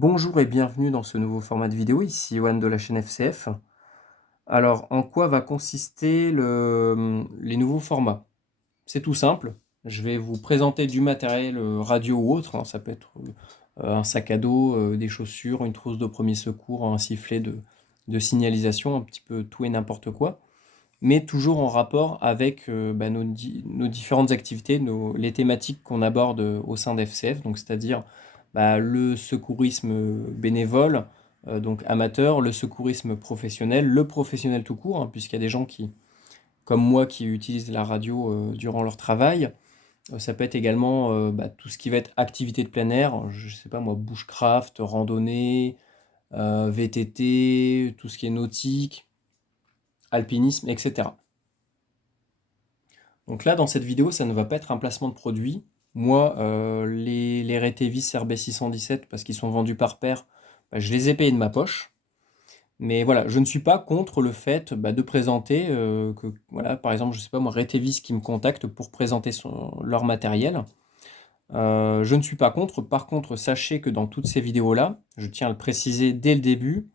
Bonjour et bienvenue dans ce nouveau format de vidéo, ici Yohan de la chaîne FCF. Alors, en quoi va consister les nouveaux formats? C'est tout simple, je vais vous présenter du matériel radio ou autre, hein. Ça peut être un sac à dos, des chaussures, une trousse de premier secours, un sifflet de signalisation, un petit peu tout et n'importe quoi, mais toujours en rapport avec nos différentes activités, les thématiques qu'on aborde au sein d'FCF, donc c'est-à-dire le secourisme bénévole, donc amateur, le secourisme professionnel, le professionnel tout court, hein, puisqu'il y a des gens qui, comme moi, qui utilisent la radio durant leur travail. Ça peut être également tout ce qui va être activité de plein air, je sais pas moi, bushcraft, randonnée, VTT, tout ce qui est nautique, alpinisme, etc. Donc là, dans cette vidéo, ça ne va pas être un placement de produit. Moi, les Retevis RB617, parce qu'ils sont vendus par paire, je les ai payés de ma poche. Mais voilà, je ne suis pas contre le fait de présenter, voilà, par exemple, je sais pas moi, Retevis qui me contacte pour présenter leur matériel. Je ne suis pas contre. Par contre, sachez que dans toutes ces vidéos-là, je tiens à le préciser dès le début,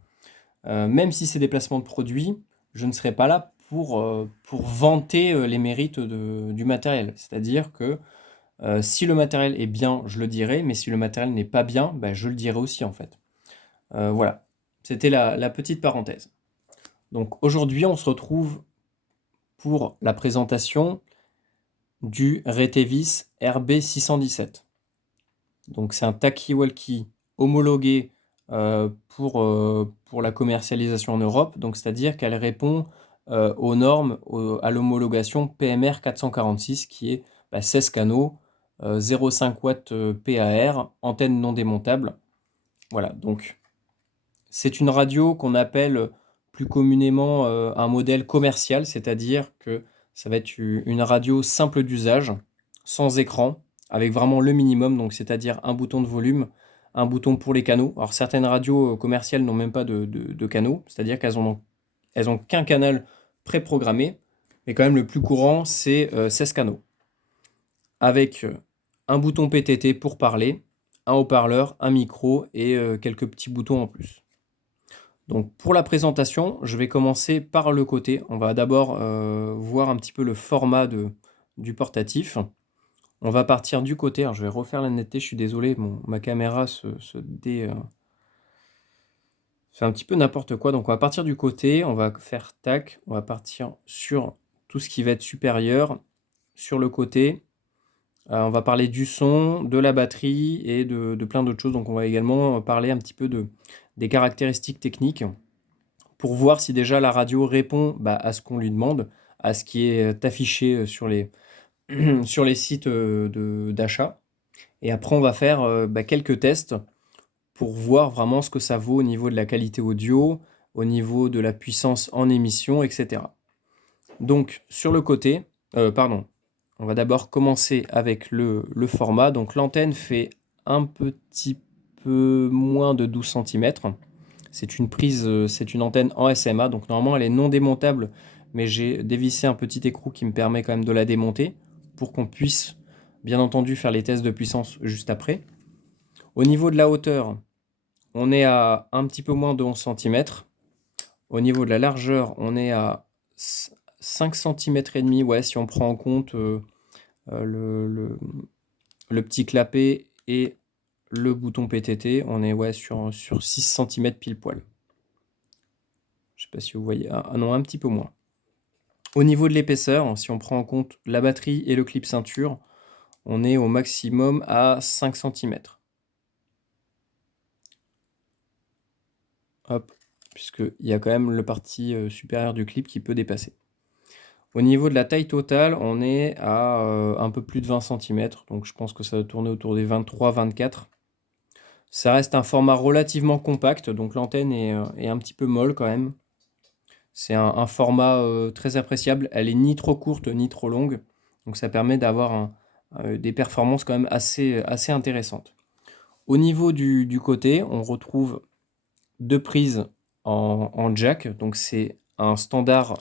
même si c'est des placements de produits, je ne serai pas là pour vanter les mérites du matériel. C'est-à-dire que si le matériel est bien, je le dirai, mais si le matériel n'est pas bien, je le dirai aussi en fait. Voilà, c'était la petite parenthèse. Donc aujourd'hui, on se retrouve pour la présentation du Retevis RB617. Donc c'est un talkie-walkie homologué pour la commercialisation en Europe, donc c'est-à-dire qu'elle répond aux normes, à l'homologation PMR 446 qui est 16 canaux, 0,5 watts PAR, antenne non démontable. Voilà, donc c'est une radio qu'on appelle plus communément un modèle commercial, c'est-à-dire que ça va être une radio simple d'usage, sans écran, avec vraiment le minimum, donc c'est-à-dire un bouton de volume, un bouton pour les canaux. Alors certaines radios commerciales n'ont même pas de canaux, c'est-à-dire elles ont qu'un canal préprogrammé, mais quand même le plus courant c'est 16 canaux, avec un bouton PTT pour parler, un haut-parleur, un micro et quelques petits boutons en plus. Donc pour la présentation, je vais commencer par le côté. On va d'abord voir un petit peu le format du portatif. On va partir du côté. Alors je vais refaire la netteté, je suis désolé, ma caméra fait un petit peu n'importe quoi. Donc on va partir du côté, on va faire tac, on va partir sur tout ce qui va être supérieur, sur le côté. On va parler du son, de la batterie et de plein d'autres choses. Donc on va également parler un petit peu des caractéristiques techniques, pour voir si déjà la radio répond à ce qu'on lui demande, à ce qui est affiché sur sur les sites d'achat. Et après, on va faire quelques tests pour voir vraiment ce que ça vaut au niveau de la qualité audio, au niveau de la puissance en émission, etc. Donc, sur le côté, pardon, on va d'abord commencer avec le format. Donc, l'antenne fait un petit peu moins de 12 cm. C'est une prise, c'est une antenne en SMA, donc normalement elle est non démontable, mais j'ai dévissé un petit écrou qui me permet quand même de la démonter pour qu'on puisse bien entendu faire les tests de puissance juste après. Au niveau de la hauteur, on est à un petit peu moins de 11 cm. Au niveau de la largeur, on est à 5 cm et demi, ouais, si on prend en compte le petit clapet et le bouton PTT, on est sur 6 cm pile poil. Je ne sais pas si vous voyez, non, un petit peu moins. Au niveau de l'épaisseur, si on prend en compte la batterie et le clip ceinture, on est au maximum à 5 cm. Hop, puisqu'il y a quand même le partie supérieure du clip qui peut dépasser. Au niveau de la taille totale, on est à un peu plus de 20 cm, donc je pense que ça va tourner autour des 23-24. Ça reste un format relativement compact, donc l'antenne est un petit peu molle quand même. C'est un format très appréciable, elle est ni trop courte ni trop longue, donc ça permet d'avoir des performances quand même assez intéressantes. Au niveau du côté, on retrouve deux prises en jack, donc c'est un standard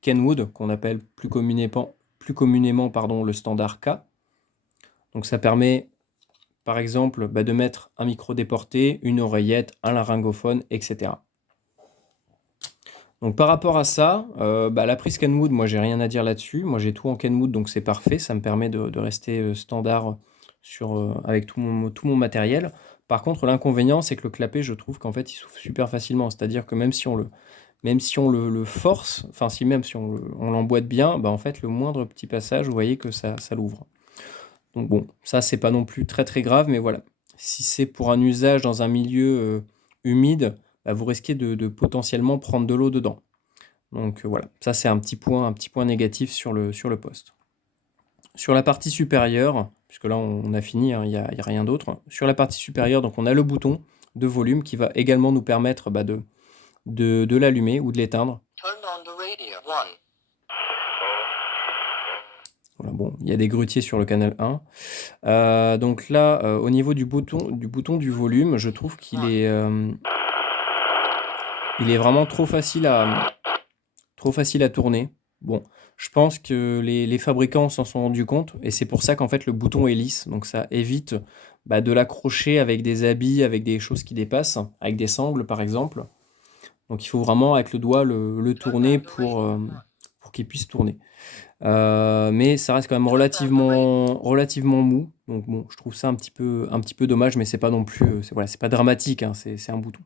Kenwood qu'on appelle plus communément le standard K. Donc ça permet par exemple, de mettre un micro déporté, une oreillette, un laryngophone, etc. Donc par rapport à ça, la prise Kenwood, moi j'ai rien à dire là-dessus. Moi j'ai tout en Kenwood, donc c'est parfait. Ça me permet de rester standard avec tout mon matériel. Par contre, l'inconvénient, c'est que le clapet, je trouve qu'en fait, il s'ouvre super facilement. C'est-à-dire que même si on le force, enfin même si on l'emboîte bien, en fait, le moindre petit passage, vous voyez que ça l'ouvre. Donc bon, ça, c'est pas non plus très très grave, mais voilà. Si c'est pour un usage dans un milieu humide, vous risquez de potentiellement prendre de l'eau dedans. Donc voilà, ça c'est un petit point négatif sur le poste. Sur la partie supérieure, puisque là on a fini, hein, il y a rien d'autre. Sur la partie supérieure, donc on a le bouton de volume qui va également nous permettre de l'allumer ou de l'éteindre. Voilà, bon, il y a des grutiers sur le canal 1. Donc là, au niveau du bouton du volume, je trouve il est vraiment trop facile à tourner. Bon, je pense que les fabricants s'en sont rendus compte et c'est pour ça qu'en fait le bouton est lisse. Donc ça évite de l'accrocher avec des habits, avec des choses qui dépassent, avec des sangles par exemple. Donc il faut vraiment avec le doigt le tourner pour qu'il puisse tourner. Mais ça reste quand même relativement mou. Donc bon, je trouve ça un petit peu dommage, mais c'est pas non plus, voilà, c'est pas dramatique, hein, c'est un bouton.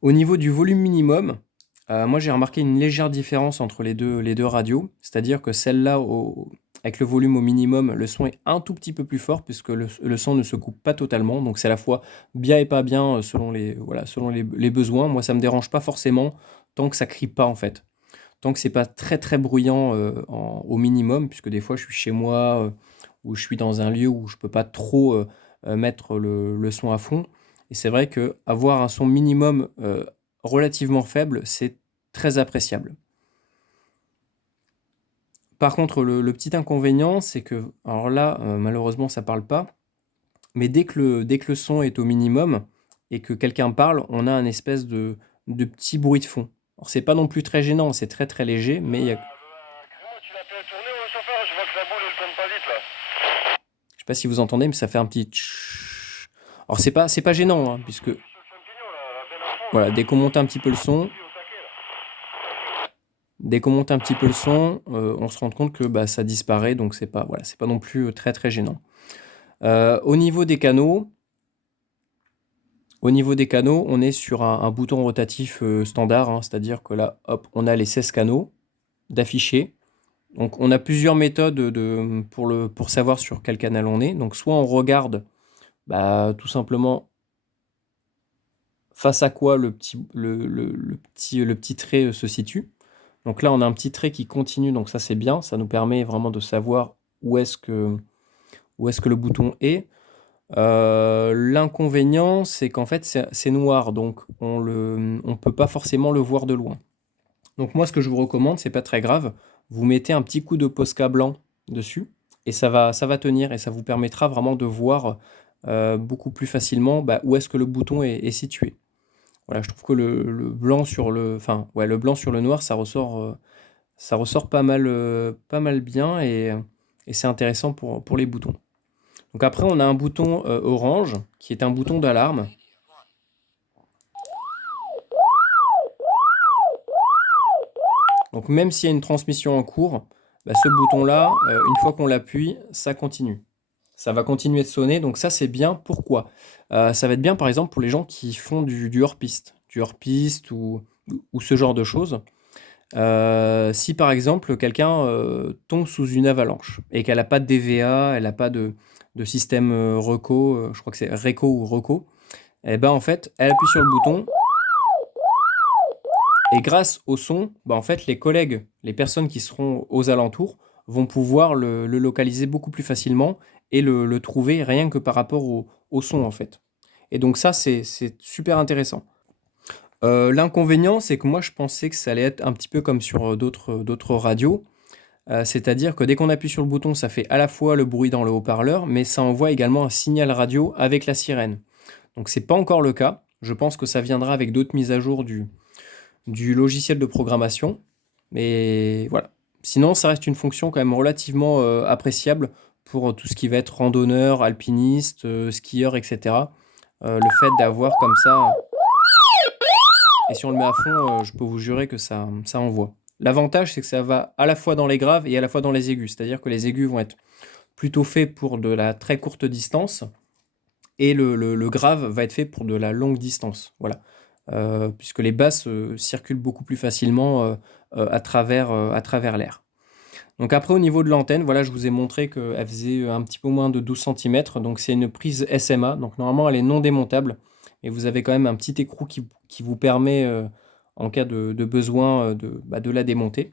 Au niveau du volume minimum, moi j'ai remarqué une légère différence entre les deux radios. C'est-à-dire que celle-là, avec le volume au minimum, le son est un tout petit peu plus fort puisque le son ne se coupe pas totalement. Donc c'est à la fois bien et pas bien selon les besoins. Moi ça me dérange pas forcément tant que ça crie pas en fait. Tant que c'est pas très très bruyant au minimum, puisque des fois je suis chez moi ou je suis dans un lieu où je peux pas trop mettre le son à fond. Et c'est vrai que avoir un son minimum relativement faible, c'est très appréciable. Par contre, le petit inconvénient, c'est que, alors là, malheureusement, ça parle pas, mais dès que le son est au minimum et que quelqu'un parle, on a un espèce de petit bruit de fond. Alors, c'est pas non plus très gênant, c'est très très léger, mais il y a. Tu l'as fait tourner au chauffeur, je vois que la boule elle tourne pas vite là. Je sais pas si vous entendez, mais ça fait un petit tch. Alors c'est pas gênant, hein, puisque Sur le champignon là, la belle à fond là. voilà, dès qu'on monte un petit peu le son, Au taquet là. on se rend compte que ça disparaît, donc c'est pas non plus très très gênant. Au niveau des canaux, on est sur un bouton rotatif standard, hein, c'est-à-dire que là, hop, on a les 16 canaux d'afficher. Donc on a plusieurs méthodes pour savoir sur quel canal on est. Donc soit on regarde tout simplement face à quoi le petit trait se situe. Donc là, on a un petit trait qui continue, donc ça c'est bien, ça nous permet vraiment de savoir où est-ce que le bouton est. L'inconvénient, c'est qu'en fait, c'est noir, donc on peut pas forcément le voir de loin. Donc moi, ce que je vous recommande, c'est pas très grave, vous mettez un petit coup de Posca blanc dessus, et ça va tenir, et ça vous permettra vraiment de voir beaucoup plus facilement où est-ce que le bouton est situé. Voilà, je trouve que le blanc sur enfin, ouais, le blanc sur le noir, ça ressort pas mal bien et c'est intéressant pour les boutons. Donc après, on a un bouton orange qui est un bouton d'alarme. Donc même s'il y a une transmission en cours, ce bouton-là, une fois qu'on l'appuie, ça continue. Ça va continuer de sonner, donc ça c'est bien. Pourquoi? Ça va être bien par exemple pour les gens qui font du hors-piste ou ce genre de choses. Si par exemple quelqu'un tombe sous une avalanche et qu'elle n'a pas de DVA, elle n'a pas de système RECO, je crois que c'est RECO ou RECO, et en fait elle appuie sur le bouton et grâce au son, en fait les collègues, les personnes qui seront aux alentours vont pouvoir le localiser beaucoup plus facilement et le trouver rien que par rapport au son en fait. Et donc ça c'est super intéressant. L'inconvénient, c'est que moi je pensais que ça allait être un petit peu comme sur d'autres radios. C'est-à-dire que dès qu'on appuie sur le bouton, ça fait à la fois le bruit dans le haut-parleur, mais ça envoie également un signal radio avec la sirène. Donc c'est pas encore le cas. Je pense que ça viendra avec d'autres mises à jour du logiciel de programmation. Mais voilà. Sinon, ça reste une fonction quand même relativement appréciable pour tout ce qui va être randonneur, alpiniste, skieur, etc. Le fait d'avoir comme ça, et si on le met à fond, je peux vous jurer que ça envoie. L'avantage, c'est que ça va à la fois dans les graves et à la fois dans les aigus. C'est-à-dire que les aigus vont être plutôt faits pour de la très courte distance et le grave va être fait pour de la longue distance. Voilà. Puisque les basses circulent beaucoup plus facilement à travers l'air. Donc après, au niveau de l'antenne, voilà, je vous ai montré qu'elle faisait un petit peu moins de 12 cm. Donc c'est une prise SMA. Donc normalement, elle est non démontable. Et vous avez quand même un petit écrou qui vous permet, en cas de besoin, de la démonter.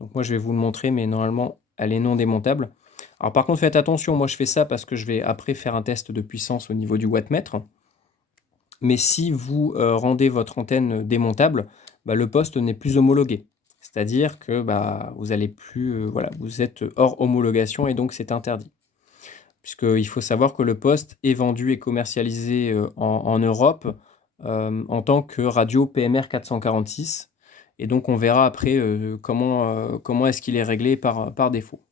Donc moi, je vais vous le montrer, mais normalement, elle est non démontable. Alors par contre, faites attention, moi je fais ça parce que je vais après faire un test de puissance au niveau du wattmètre. Mais si vous rendez votre antenne démontable, le poste n'est plus homologué. C'est-à-dire que vous allez plus, voilà, vous êtes hors homologation et donc c'est interdit. Puisqu'il faut savoir que le poste est vendu et commercialisé en Europe en tant que radio PMR 446. Et donc on verra après comment est-ce qu'il est réglé par défaut.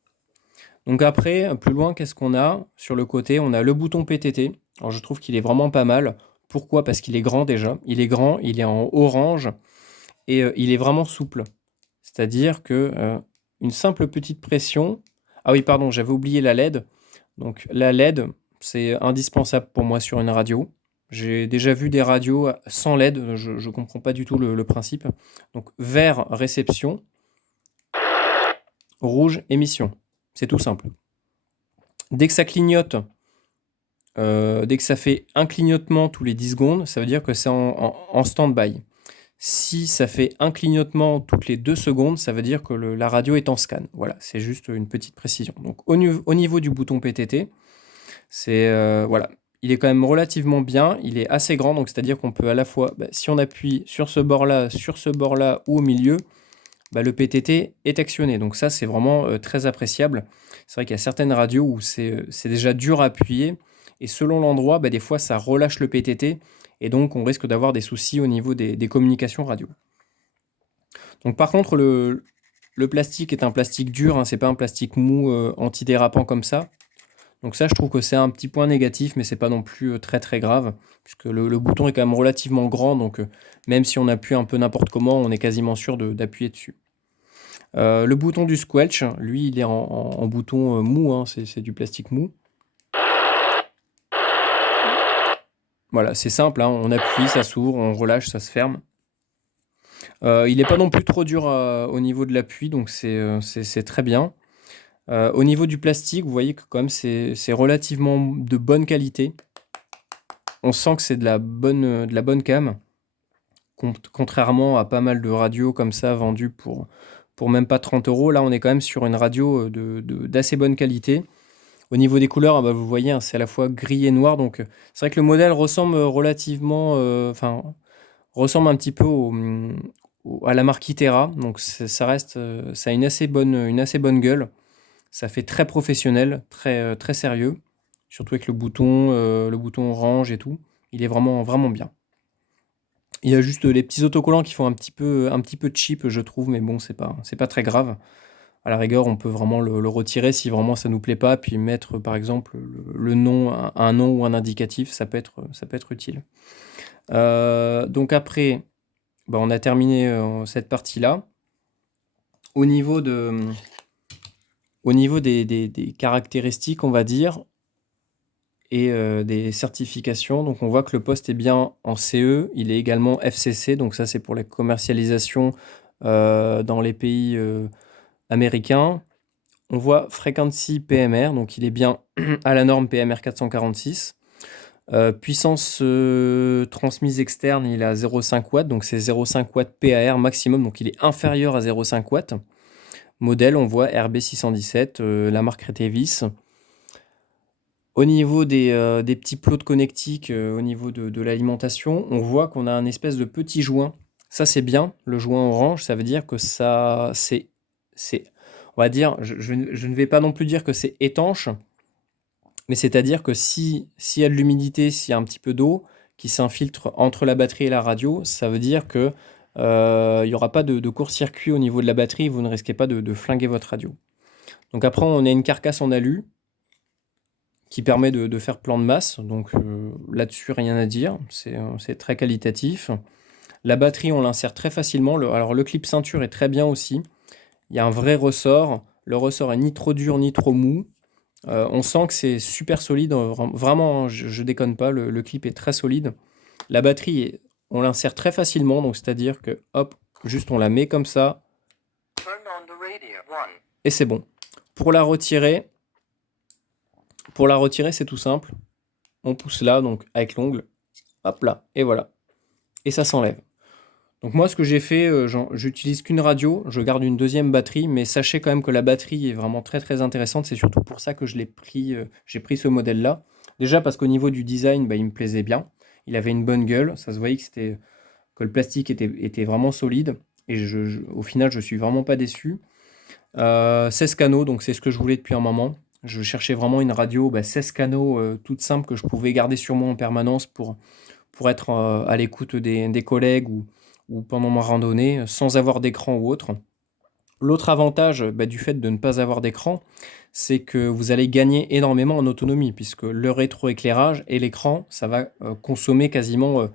Donc après, plus loin, qu'est-ce qu'on a? Sur le côté, on a le bouton PTT. Alors je trouve qu'il est vraiment pas mal. Pourquoi? Parce qu'il est grand déjà. Il est grand, il est en orange et il est vraiment souple. C'est-à-dire que une simple petite pression. Ah oui, pardon, j'avais oublié la LED. Donc la LED, c'est indispensable pour moi sur une radio. J'ai déjà vu des radios sans LED, je ne comprends pas du tout le principe. Donc vert, réception, rouge, émission. C'est tout simple. Dès que ça clignote, dès que ça fait un clignotement tous les 10 secondes, ça veut dire que c'est en stand-by. Si ça fait un clignotement toutes les 2 secondes, ça veut dire que la radio est en scan. Voilà, c'est juste une petite précision. Donc au niveau du bouton PTT, voilà, il est quand même relativement bien, il est assez grand, donc c'est-à-dire qu'on peut à la fois, si on appuie sur ce bord-là ou au milieu, le PTT est actionné. Donc ça, c'est vraiment très appréciable. C'est vrai qu'il y a certaines radios où c'est déjà dur à appuyer, et selon l'endroit, des fois, ça relâche le PTT, et donc on risque d'avoir des soucis au niveau des communications radio. Donc par contre, le plastique est un plastique dur, hein, c'est pas un plastique mou antidérapant comme ça. Donc ça, je trouve que c'est un petit point négatif, mais c'est pas non plus très très grave, puisque le bouton est quand même relativement grand, donc même si on appuie un peu n'importe comment, on est quasiment sûr d'appuyer dessus. Le bouton du squelch, lui, il est en bouton mou, hein, c'est du plastique mou. Voilà, c'est simple, hein, on appuie, ça s'ouvre, on relâche, ça se ferme. Il n'est pas non plus trop dur au niveau de l'appui, donc c'est très bien. Au niveau du plastique, vous voyez que quand même c'est relativement de bonne qualité. On sent que c'est de la bonne cam, contrairement à pas mal de radios comme ça vendues pour même pas 30 €. Là, on est quand même sur une radio d'assez bonne qualité. Au niveau des couleurs, vous voyez, hein, c'est à la fois gris et noir, donc c'est vrai que le modèle ressemble relativement, ressemble un petit peu à la marque Itera, donc ça reste, ça a une assez bonne gueule. Ça fait très professionnel, très sérieux, surtout avec le bouton orange et tout. Il est vraiment, vraiment bien. Il y a juste les petits autocollants qui font un petit peu cheap, je trouve, mais bon, c'est pas très grave. À la rigueur, on peut vraiment le retirer si vraiment ça nous plaît pas, puis mettre par exemple le nom, un nom ou un indicatif, ça peut être utile. Donc après, on a terminé cette partie-là. Au niveau des caractéristiques, on va dire, et des certifications, donc on voit que le poste est bien en CE, il est également FCC, donc ça c'est pour la commercialisation dans les pays américains. On voit Frequency PMR, donc il est bien à la norme PMR 446. Puissance transmise externe, il est à 0,5 watts, donc c'est 0,5 watts PAR maximum, donc il est inférieur à 0,5 watts. Modèle, on voit RB617, la marque Retevis. Au niveau des petits plots de connectiques, au niveau de l'alimentation, on voit qu'on a un espèce de petit joint. Ça, c'est bien, le joint orange, ça veut dire que ça, on va dire, je ne vais pas non plus dire que c'est étanche, mais c'est-à-dire que s'il y a de l'humidité, s'il y a un petit peu d'eau qui s'infiltre entre la batterie et la radio, ça veut dire que il n'y aura pas de court-circuit au niveau de la batterie, vous ne risquez pas de flinguer votre radio. Donc après, on a une carcasse en alu. qui permet de faire plein de masse. Donc là-dessus, rien à dire. C'est très qualitatif. La batterie, on l'insère très facilement. Alors le clip ceinture est très bien aussi. Il y a un vrai ressort. Le ressort est ni trop dur ni trop mou. On sent que c'est super solide. Vraiment, je déconne pas. Le clip est très solide. La batterie, on l'insère très facilement. Donc c'est-à-dire que hop, juste on la met comme ça. Et c'est bon. Pour la retirer, c'est tout simple. On pousse là, donc avec l'ongle. Hop là, et voilà. Et ça s'enlève. Donc moi, ce que j'ai fait, j'utilise qu'une radio, je garde une deuxième batterie, mais sachez quand même que la batterie est vraiment très très intéressante. C'est surtout pour ça que je l'ai pris, j'ai pris ce modèle-là. Déjà parce qu'au niveau du design, bah, il me plaisait bien. Il avait une bonne gueule, ça se voyait que le plastique était vraiment solide. Et au final, je suis vraiment pas déçu. 16 canaux, donc c'est ce que je voulais depuis un moment. Je cherchais vraiment une radio 16 canaux toute simple que je pouvais garder sur moi en permanence pour être à l'écoute des collègues ou pendant ma randonnée sans avoir d'écran ou autre. L'autre avantage du fait de ne pas avoir d'écran, c'est que vous allez gagner énormément en autonomie puisque le rétroéclairage et l'écran, ça va consommer quasiment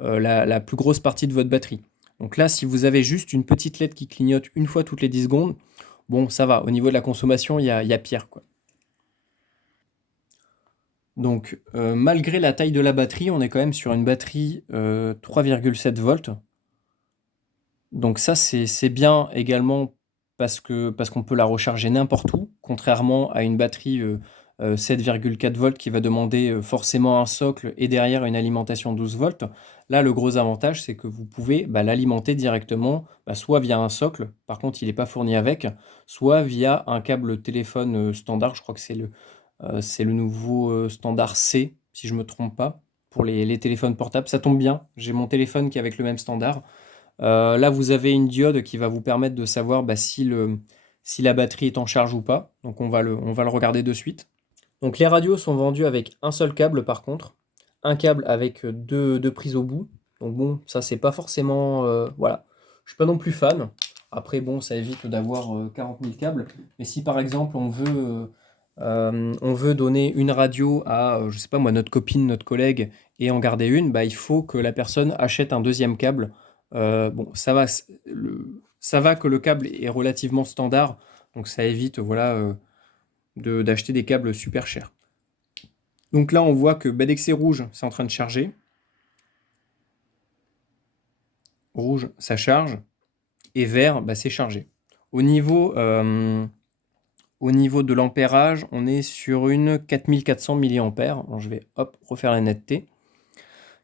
la plus grosse partie de votre batterie. Donc là, si vous avez juste une petite LED qui clignote une fois toutes les 10 secondes, bon, ça va. Au niveau de la consommation, il y a pire, quoi. Donc, malgré la taille de la batterie, on est quand même sur une batterie 3,7 volts. Donc ça, c'est bien également parce qu'on peut la recharger n'importe où, contrairement à une batterie 7,4 volts qui va demander forcément un socle et derrière une alimentation 12 volts. Là, le gros avantage, c'est que vous pouvez l'alimenter directement, soit via un socle, par contre, il n'est pas fourni avec, soit via un câble téléphone standard. Je crois que c'est le nouveau standard C, si je ne me trompe pas, pour les téléphones portables. Ça tombe bien, j'ai mon téléphone qui est avec le même standard. Là, vous avez une diode qui va vous permettre de savoir si la batterie est en charge ou pas. Donc on va le regarder de suite. Donc les radios sont vendues avec un seul câble par contre. Un câble avec deux prises au bout. Donc bon, ça c'est pas forcément... voilà. Je suis pas non plus fan. Après bon, ça évite d'avoir 40 000 câbles. Mais si par exemple on veut donner une radio à, je sais pas moi, notre copine, notre collègue, et en garder une, il faut que la personne achète un deuxième câble. Bon, ça va que le câble est relativement standard, donc ça évite voilà, d'acheter des câbles super chers. Donc là, on voit que dès que c'est rouge, c'est en train de charger. Rouge, ça charge. Et vert, c'est chargé. Au niveau de l'ampérage, on est sur une 4400 mAh. Alors, je vais refaire la netteté.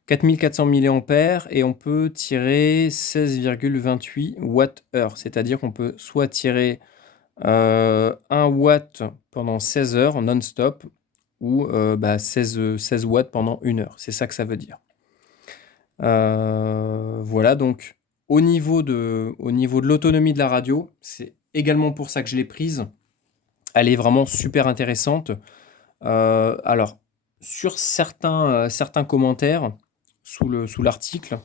4400 mAh et on peut tirer 16,28 Wh. C'est-à-dire qu'on peut soit tirer 1 watt pendant 16 heures non-stop ou 16 watts pendant 1 heure. C'est ça que ça veut dire. Voilà, donc au niveau de l'autonomie de la radio, c'est également pour ça que je l'ai prise. Elle est vraiment super intéressante. Alors, sur certains commentaires sous l'article,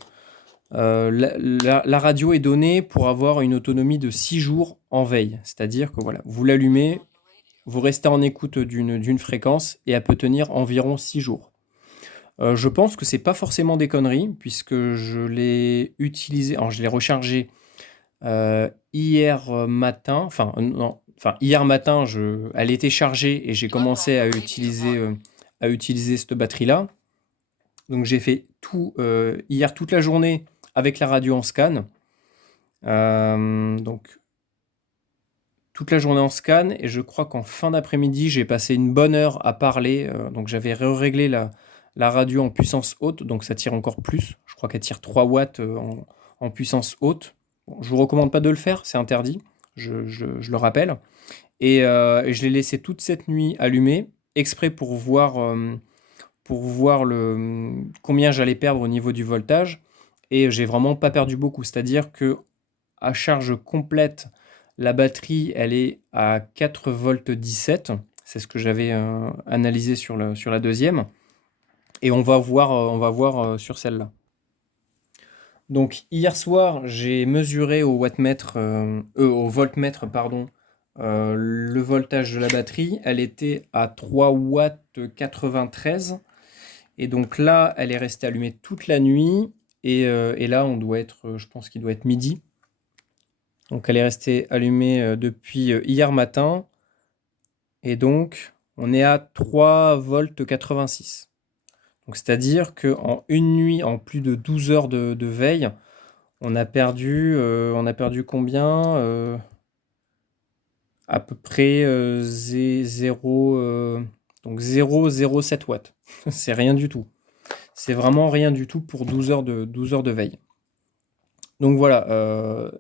la radio est donnée pour avoir une autonomie de 6 jours en veille. C'est-à-dire que voilà, vous l'allumez, vous restez en écoute d'une fréquence et elle peut tenir environ 6 jours. Je pense que c'est pas forcément des conneries, puisque je l'ai utilisé, alors je l'ai rechargé hier matin, hier matin, elle était chargée et j'ai commencé à utiliser cette batterie-là. Donc j'ai fait tout hier toute la journée avec la radio en scan. Donc toute la journée en scan et je crois qu'en fin d'après-midi, j'ai passé une bonne heure à parler. Donc j'avais réglé la radio en puissance haute, donc ça tire encore plus. Je crois qu'elle tire 3 watts en puissance haute. Bon, je vous recommande pas de le faire, c'est interdit, je le rappelle. Et je l'ai laissé toute cette nuit allumée, exprès pour voir combien j'allais perdre au niveau du voltage. Et j'ai vraiment pas perdu beaucoup. C'est-à-dire que à charge complète, la batterie, elle est à 4 volts 17. C'est ce que j'avais analysé sur la deuxième. Et on va voir sur celle-là. Donc hier soir, j'ai mesuré au voltmètre, le voltage de la batterie, elle était à 3 watts 93. Et donc là, elle est restée allumée toute la nuit. Et là, on doit être, je pense qu'il doit être midi. Donc elle est restée allumée depuis hier matin. Et donc, on est à 3 volts 86. Donc c'est-à-dire qu'en une nuit, en plus de 12 heures de veille, on a perdu combien à peu près 0, donc 0,07 watts. C'est rien du tout. C'est vraiment rien du tout pour 12 heures de veille. Donc voilà,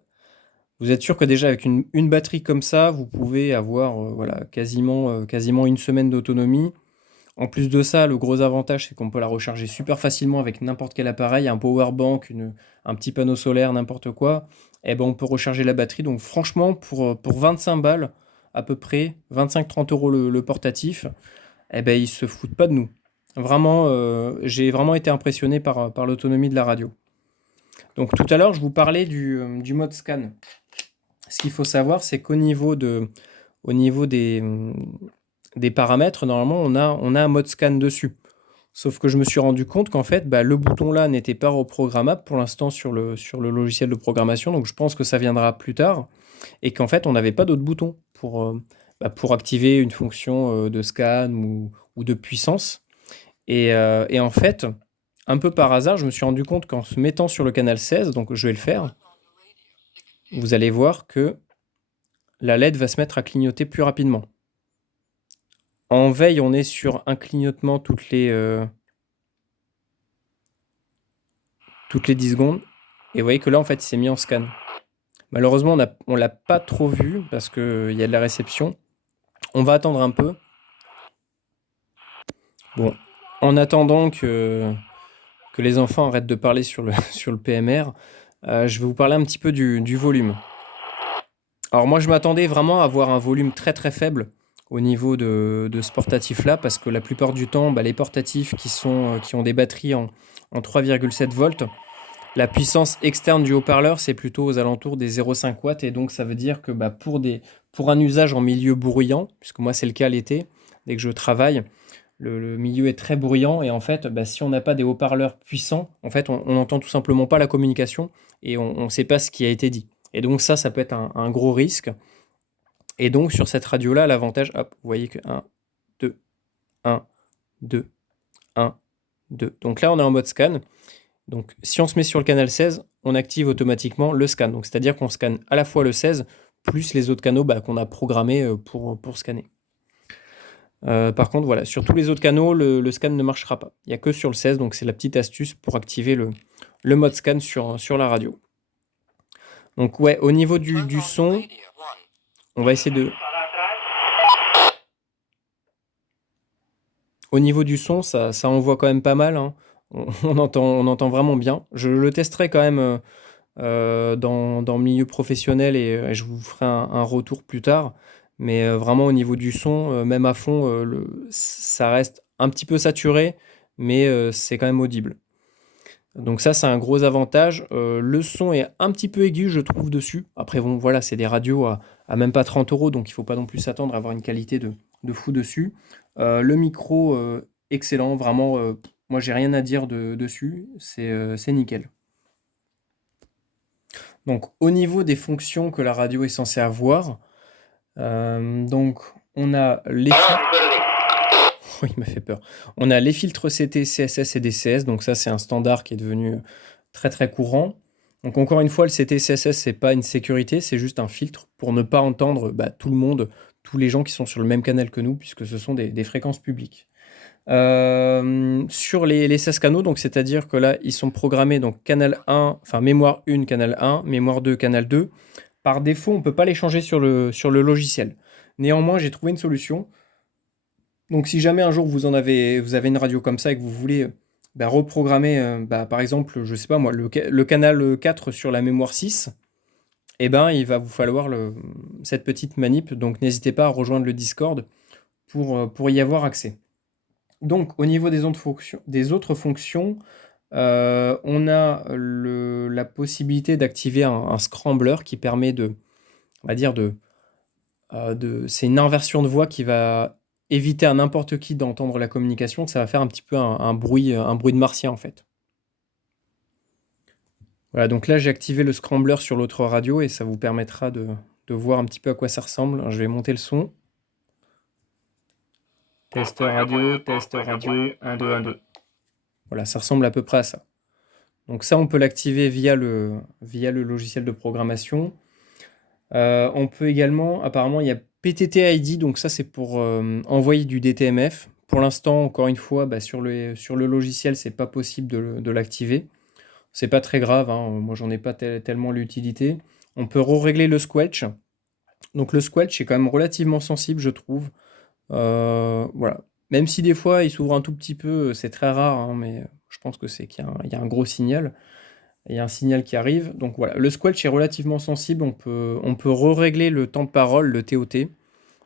vous êtes sûr que déjà avec une batterie comme ça, vous pouvez avoir voilà, quasiment une semaine d'autonomie. En plus de ça, le gros avantage, c'est qu'on peut la recharger super facilement avec n'importe quel appareil, un power bank, un petit panneau solaire, n'importe quoi. Et ben, on peut recharger la batterie. Donc franchement, pour 25 balles, à peu près, 25-30 euros le portatif, eh ben, ils se foutent pas de nous. Vraiment, j'ai vraiment été impressionné par l'autonomie de la radio. Donc tout à l'heure, je vous parlais du mode scan. Ce qu'il faut savoir, c'est au niveau des paramètres, normalement, on a un mode scan dessus. Sauf que je me suis rendu compte qu'en fait, bah, le bouton là n'était pas reprogrammable pour l'instant sur le logiciel de programmation. Donc je pense que ça viendra plus tard. Et qu'en fait, on n'avait pas d'autres boutons pour activer une fonction de scan ou de puissance. Et en fait, un peu par hasard, je me suis rendu compte qu'en se mettant sur le canal 16, donc je vais le faire, vous allez voir que la LED va se mettre à clignoter plus rapidement. En veille, on est sur un clignotement toutes les 10 secondes. Et vous voyez que là, en fait, il s'est mis en scan. Malheureusement, on l'a pas trop vu parce qu'il y a de la réception. On va attendre un peu. Bon, en attendant que les enfants arrêtent de parler sur le PMR, je vais vous parler un petit peu du volume. Alors moi, je m'attendais vraiment à avoir un volume très très faible au niveau de ce portatif-là, parce que la plupart du temps, les portatifs qui ont des batteries en 3,7 volts, la puissance externe du haut-parleur, c'est plutôt aux alentours des 0,5 watts, et donc ça veut dire que pour un usage en milieu bruyant, puisque moi c'est le cas l'été, dès que je travaille, le milieu est très bruyant, et en fait, si on n'a pas des haut-parleurs puissants, en fait, on n'entend tout simplement pas la communication, et on ne sait pas ce qui a été dit. Et donc ça peut être un gros risque. Et donc sur cette radio-là, l'avantage, hop, vous voyez que 1, 2, 1, 2, 1, 2. Donc là, on est en mode scan. Donc si on se met sur le canal 16, on active automatiquement le scan. Donc c'est-à-dire qu'on scanne à la fois le 16 plus les autres canaux qu'on a programmés pour scanner. Par contre, voilà, sur tous les autres canaux, le scan ne marchera pas. Il n'y a que sur le 16, donc c'est la petite astuce pour activer le mode scan sur la radio. Donc ouais, au niveau du son, on va essayer de... Au niveau du son, ça envoie quand même pas mal, hein. On entend vraiment bien. Je le testerai quand même dans le milieu professionnel, et je vous ferai un retour plus tard. Mais vraiment au niveau du son, même à fond, ça reste un petit peu saturé, mais c'est quand même audible. Donc ça, c'est un gros avantage. Le son est un petit peu aigu, je trouve, dessus. Après, bon, voilà, c'est des radios à même pas 30 euros, donc il ne faut pas non plus s'attendre à avoir une qualité de fou dessus. Le micro, excellent, vraiment, moi, j'ai rien à dire dessus, c'est nickel. Donc, au niveau des fonctions que la radio est censée avoir, donc on a les oui, il m'a fait peur. On a les filtres CT, CSS et DCS, donc ça c'est un standard qui est devenu très très courant. Donc encore une fois, le CT, CSS c'est pas une sécurité, c'est juste un filtre pour ne pas entendre tout le monde, tous les gens qui sont sur le même canal que nous, puisque ce sont des fréquences publiques. Sur les 16 canaux, donc c'est-à-dire que là, ils sont programmés donc canal 1, enfin mémoire 1, canal 1, mémoire 2, canal 2. Par défaut, on ne peut pas les changer sur le logiciel. Néanmoins, j'ai trouvé une solution. Donc si jamais un jour vous avez une radio comme ça et que vous voulez reprogrammer, par exemple, je sais pas moi, le canal 4 sur la mémoire 6, eh ben, il va vous falloir cette petite manip. Donc n'hésitez pas à rejoindre le Discord pour y avoir accès. Donc, au niveau des autres fonctions, on a la possibilité d'activer un scrambler qui permet on va dire c'est une inversion de voix qui va éviter à n'importe qui d'entendre la communication. Ça va faire un petit peu un bruit de martien en fait. Voilà, donc là j'ai activé le scrambler sur l'autre radio et ça vous permettra de voir un petit peu à quoi ça ressemble. Alors, je vais monter le son. Test radio, 1, 2, 1, 2. Voilà, ça ressemble à peu près à ça. Donc ça, on peut l'activer via le logiciel de programmation. On peut également, apparemment, il y a PTT ID, donc ça c'est pour envoyer du DTMF. Pour l'instant, encore une fois, sur le logiciel, c'est pas possible de l'activer. C'est pas très grave, hein, moi j'en ai pas tellement l'utilité. On peut régler le squelch. Donc le squelch est quand même relativement sensible, je trouve. Voilà. Même si des fois il s'ouvre un tout petit peu, c'est très rare, hein, mais je pense que c'est qu'il y a un gros signal. Il y a un signal qui arrive. Donc voilà, le squelch est relativement sensible. On peut régler le temps de parole, le TOT.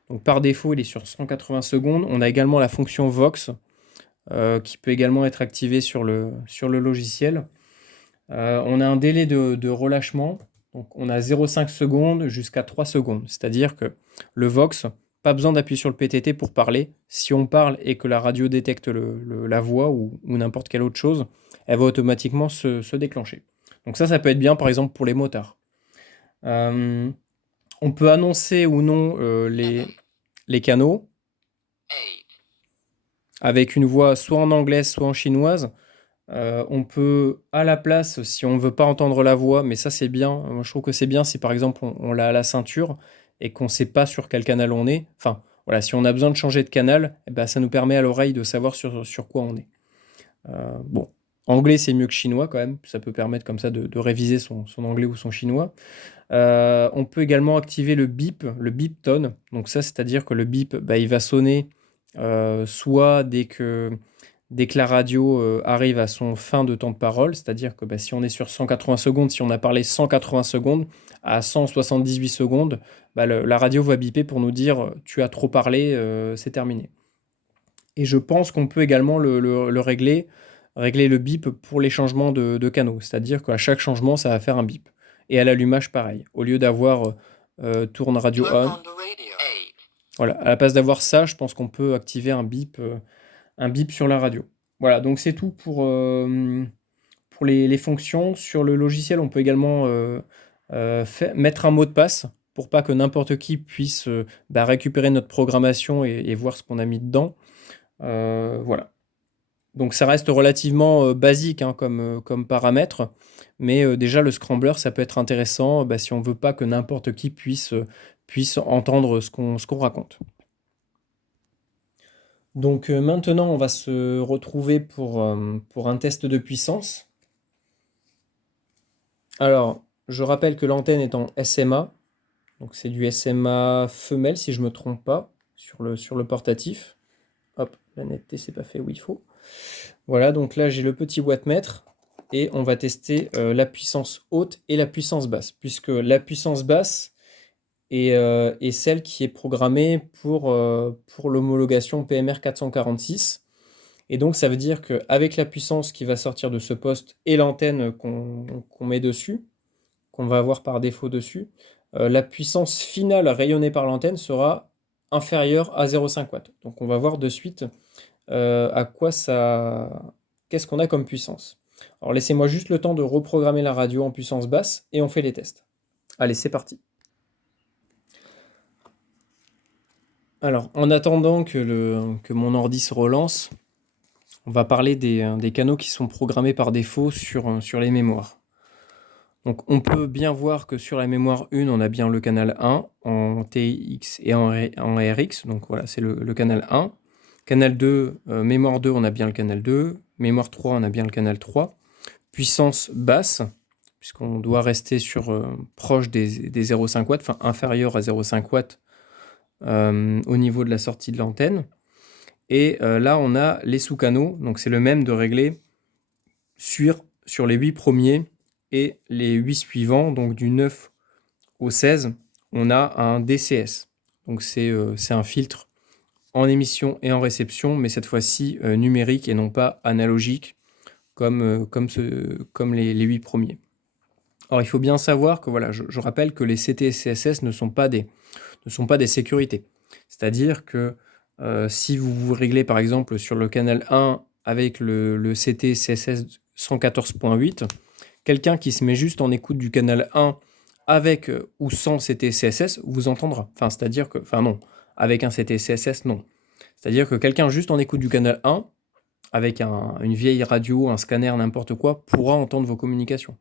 Donc par défaut, il est sur 180 secondes. On a également la fonction Vox qui peut également être activée sur le logiciel. On a un délai de relâchement. Donc on a 0,5 secondes jusqu'à 3 secondes. C'est-à-dire que le Vox, pas besoin d'appuyer sur le PTT pour parler. Si on parle et que la radio détecte la voix ou n'importe quelle autre chose, elle va automatiquement se déclencher. Donc ça peut être bien par exemple pour les motards. On peut annoncer ou non les canaux avec une voix soit en anglaise, soit en chinoise. On peut, à la place, si on ne veut pas entendre la voix, mais ça c'est bien, moi je trouve que c'est bien si par exemple on l'a à la ceinture et qu'on ne sait pas sur quel canal on est. Enfin, voilà, si on a besoin de changer de canal, eh ben, ça nous permet à l'oreille de savoir sur quoi on est. Bon, anglais c'est mieux que chinois quand même, ça peut permettre comme ça de réviser son anglais ou son chinois. On peut également activer le beep tone. Donc ça, c'est-à-dire que le beep, il va sonner soit dès que la radio arrive à son fin de temps de parole, c'est-à-dire que si on est sur 180 secondes, si on a parlé 180 secondes, à 178 secondes, la radio va biper pour nous dire tu as trop parlé, c'est terminé. Et je pense qu'on peut également le régler le bip pour les changements de canaux, c'est-à-dire qu'à chaque changement, ça va faire un bip. Et à l'allumage, pareil. Au lieu d'avoir tourne radio on, voilà, à la place d'avoir ça, je pense qu'on peut activer un bip sur la radio. Voilà, donc c'est tout pour les fonctions. Sur le logiciel, on peut également mettre un mot de passe pour pas que n'importe qui puisse récupérer notre programmation et voir ce qu'on a mis dedans. Voilà. Donc ça reste relativement basique hein, comme paramètre, mais déjà le scrambler, ça peut être intéressant si on veut pas que n'importe qui puisse entendre ce qu'on raconte. Donc maintenant, on va se retrouver pour un test de puissance. Alors, je rappelle que l'antenne est en SMA, donc c'est du SMA femelle si je ne me trompe pas, sur le portatif. Hop, la netteté, c'est pas fait où il faut. Voilà, donc là j'ai le petit wattmètre et on va tester la puissance haute et la puissance basse, puisque la puissance basse est celle qui est programmée pour l'homologation PMR 446. Et donc ça veut dire qu'avec la puissance qui va sortir de ce poste et l'antenne qu'on met dessus, qu'on va avoir par défaut dessus, la puissance finale rayonnée par l'antenne sera inférieure à 0,5 watts. Donc on va voir de suite qu'est-ce qu'on a comme puissance. Alors laissez-moi juste le temps de reprogrammer la radio en puissance basse et on fait les tests. Allez, c'est parti. Alors, en attendant que mon ordi se relance, on va parler des canaux qui sont programmés par défaut sur les mémoires. Donc on peut bien voir que sur la mémoire 1, on a bien le canal 1 en TX et en RX. Donc voilà, c'est le canal 1. Canal 2, mémoire 2, on a bien le canal 2. Mémoire 3, on a bien le canal 3. Puissance basse, puisqu'on doit rester proche des 0,5 watts, enfin inférieur à 0,5 watts au niveau de la sortie de l'antenne. Et là, on a les sous-canaux. Donc c'est le même de régler sur les 8 premiers et les 8 suivants. Donc du 9 au 16, on a un DCS. Donc c'est un filtre en émission et en réception, mais cette fois-ci numérique et non pas analogique comme les 8 premiers. Alors, il faut bien savoir que, voilà, je rappelle que les CT et CSS ne sont pas des sécurités. C'est-à-dire que si vous réglez, par exemple, sur le canal 1 avec le CT CSS 114.8, quelqu'un qui se met juste en écoute du canal 1 avec ou sans CT CSS vous entendra. Enfin, c'est-à-dire que... Enfin, non. Avec un CT CSS, non. C'est-à-dire que quelqu'un juste en écoute du canal 1, avec une vieille radio, un scanner, n'importe quoi, pourra entendre vos communications.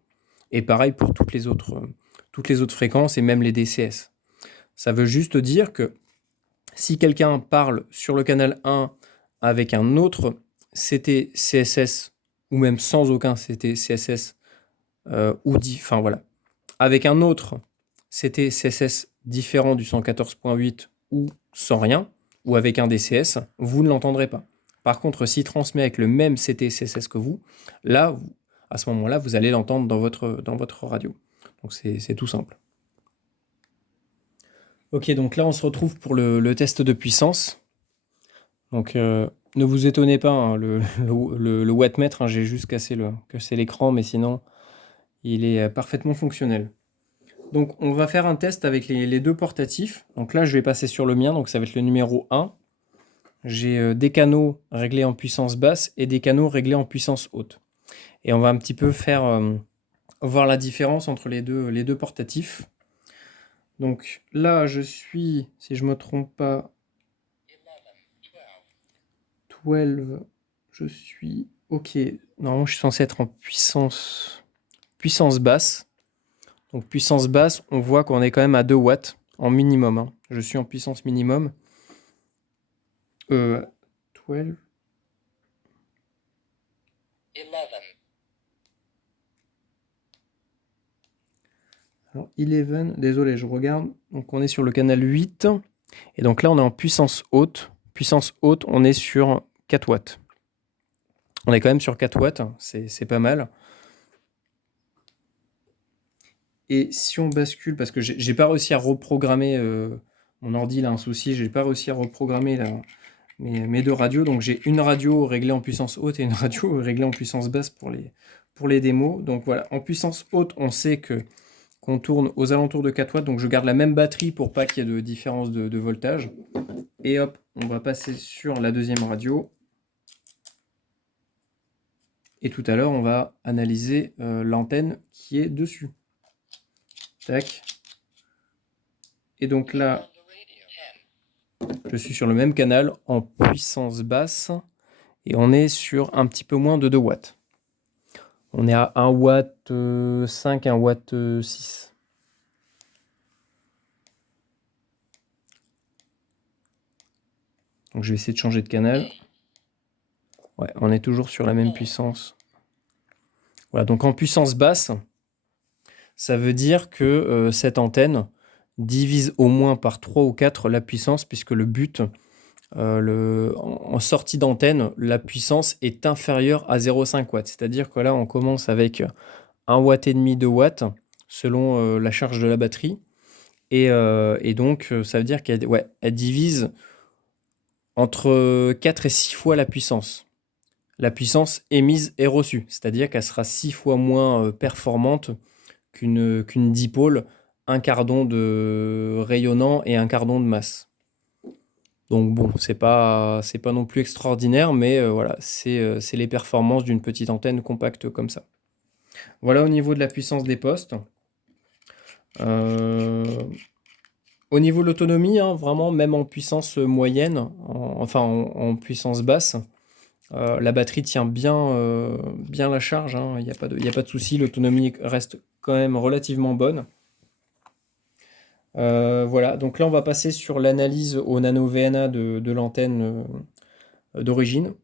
Et pareil pour toutes les autres fréquences et même les DCS. Ça veut juste dire que si quelqu'un parle sur le canal 1 avec un autre CT CSS ou même sans aucun CT CSS enfin voilà, avec un autre CT CSS différent du 114.8 ou sans rien, ou avec un DCS, vous ne l'entendrez pas. Par contre, s'il transmet avec le même CT CSS que vous, là, à ce moment-là, vous allez l'entendre dans votre radio. Donc c'est tout simple. Ok, donc là, on se retrouve pour le test de puissance. Donc, ne vous étonnez pas, hein, le wattmètre, hein, j'ai juste cassé l'écran, mais sinon, il est parfaitement fonctionnel. Donc, on va faire un test avec les deux portatifs. Donc là, je vais passer sur le mien, donc ça va être le numéro 1. J'ai des canaux réglés en puissance basse et des canaux réglés en puissance haute. Et on va un petit peu voir la différence entre les deux portatifs. Donc là, je suis, si je ne me trompe pas, 12, je suis OK. Normalement, je suis censé être en puissance basse. Donc puissance basse, on voit qu'on est quand même à 2 watts en minimum, hein. Je suis en puissance minimum. 12. Alors 11, désolé, je regarde. Donc on est sur le canal 8. Et donc là, on est en puissance haute. Puissance haute, on est sur 4 watts. On est quand même sur 4 watts, c'est pas mal. Et si on bascule, parce que j'ai pas réussi à reprogrammer, mon ordi il a un souci, j'ai pas réussi à reprogrammer mes deux radios, donc j'ai une radio réglée en puissance haute et une radio réglée en puissance basse pour les démos. Donc voilà, en puissance haute, on sait qu'on tourne aux alentours de 4 watts, donc je garde la même batterie pour pas qu'il y ait de différence de voltage. Et hop, on va passer sur la deuxième radio. Et tout à l'heure, on va analyser l'antenne qui est dessus. Tac. Et donc là, je suis sur le même canal en puissance basse et on est sur un petit peu moins de 2 watts. On est à 1 watt 5, 1 watt 6. Donc je vais essayer de changer de canal. Ouais, on est toujours sur la même puissance. Voilà, donc en puissance basse, ça veut dire que cette antenne divise au moins par 3 ou 4 la puissance, puisque le but, en sortie d'antenne, la puissance est inférieure à 0,5 watts. C'est-à-dire que là, on commence avec 1 watt et demi, 2 watts, selon la charge de la batterie. Et donc, ça veut dire qu'elle divise entre 4 et 6 fois la puissance. La puissance émise et reçue, c'est-à-dire qu'elle sera 6 fois moins performante qu'une dipôle, un quart d'onde rayonnant et un quart d'onde masse. Donc bon, c'est pas non plus extraordinaire, mais voilà, c'est les performances d'une petite antenne compacte comme ça. Voilà au niveau de la puissance des postes. Au niveau de l'autonomie, hein, vraiment, même en puissance moyenne, en puissance basse, la batterie tient bien la charge, hein, il n'y a pas de souci, l'autonomie reste quand même relativement bonne. Voilà, donc là on va passer sur l'analyse au nano VNA de l'antenne d'origine.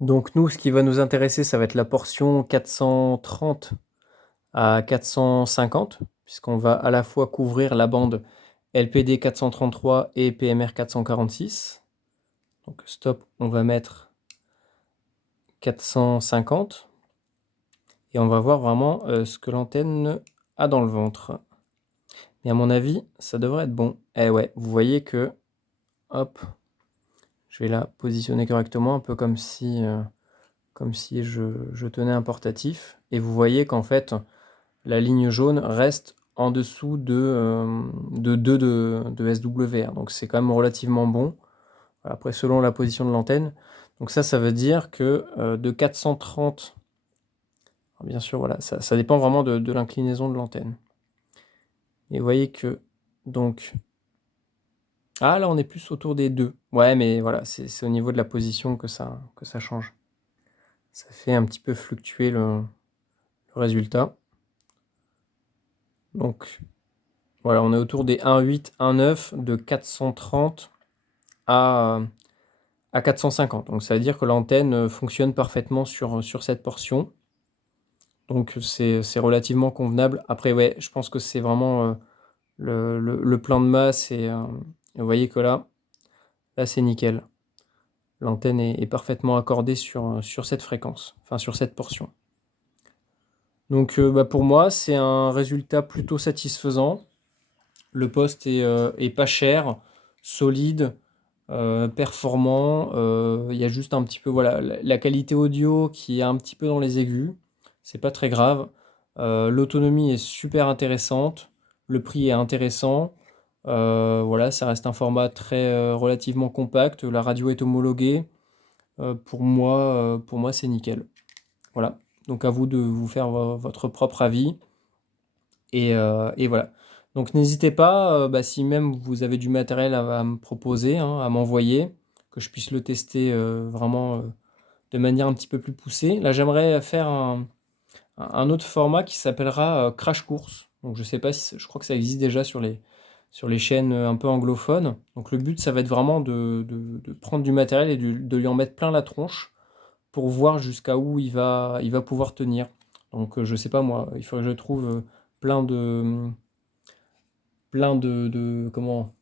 Donc nous, ce qui va nous intéresser, ça va être la portion 430 à 450, puisqu'on va à la fois couvrir la bande LPD 433 et PMR 446. Donc stop, on va mettre 450 et on va voir vraiment ce que l'antenne a dans le ventre. Et à mon avis, ça devrait être bon. Eh ouais, vous voyez que, hop, je vais la positionner correctement, un peu comme si je tenais un portatif. Et vous voyez qu'en fait, la ligne jaune reste en dessous de 2 de SWR. Donc c'est quand même relativement bon. Après, selon la position de l'antenne. Donc ça veut dire que de 430, bien sûr, voilà, ça dépend vraiment de l'inclinaison de l'antenne. Et vous voyez que, donc, ah là, on est plus autour des 2. Ouais, mais voilà, c'est au niveau de la position que ça change. Ça fait un petit peu fluctuer le résultat. Donc, voilà, on est autour des 1,8, 1,9 de 430 à 450. Donc ça veut dire que l'antenne fonctionne parfaitement sur cette portion. Donc c'est relativement convenable. Après, ouais, je pense que c'est vraiment le plan de masse et vous voyez que là c'est nickel. L'antenne est parfaitement accordée sur cette fréquence, enfin sur cette portion. Donc pour moi, c'est un résultat plutôt satisfaisant. Le poste est pas cher, solide, performant. Il y a juste un petit peu voilà, la qualité audio qui est un petit peu dans les aigus. C'est pas très grave. L'autonomie est super intéressante. Le prix est intéressant. Voilà, ça reste un format très relativement compact. La radio est homologuée. Pour moi, c'est nickel. Voilà. Donc à vous de vous faire votre propre avis. Et voilà. Donc n'hésitez pas, si même vous avez du matériel à me proposer, hein, à m'envoyer, que je puisse le tester vraiment de manière un petit peu plus poussée. Là, j'aimerais faire un autre format qui s'appellera Crash Course. Donc je sais pas si je crois que ça existe déjà sur les chaînes un peu anglophones. Donc le but, ça va être vraiment de prendre du matériel et de lui en mettre plein la tronche pour voir jusqu'à où il va pouvoir tenir. Donc je sais pas moi, il faudrait que je trouve plein de comment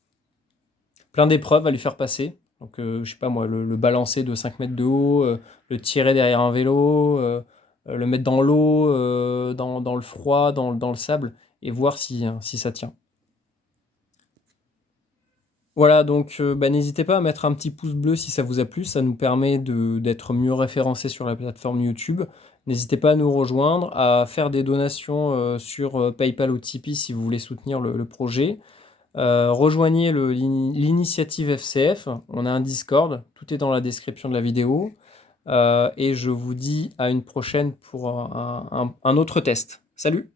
plein d'épreuves à lui faire passer. Donc je sais pas moi, le balancer de 5 mètres de haut, le tirer derrière un vélo, le mettre dans l'eau, dans le froid, dans le sable, et voir si ça tient. Voilà, donc n'hésitez pas à mettre un petit pouce bleu si ça vous a plu, ça nous permet d'être mieux référencés sur la plateforme YouTube. N'hésitez pas à nous rejoindre, à faire des donations sur PayPal ou Tipeee si vous voulez soutenir le projet. Rejoignez l'initiative FCF, on a un Discord, tout est dans la description de la vidéo. Et je vous dis à une prochaine pour un autre test. Salut!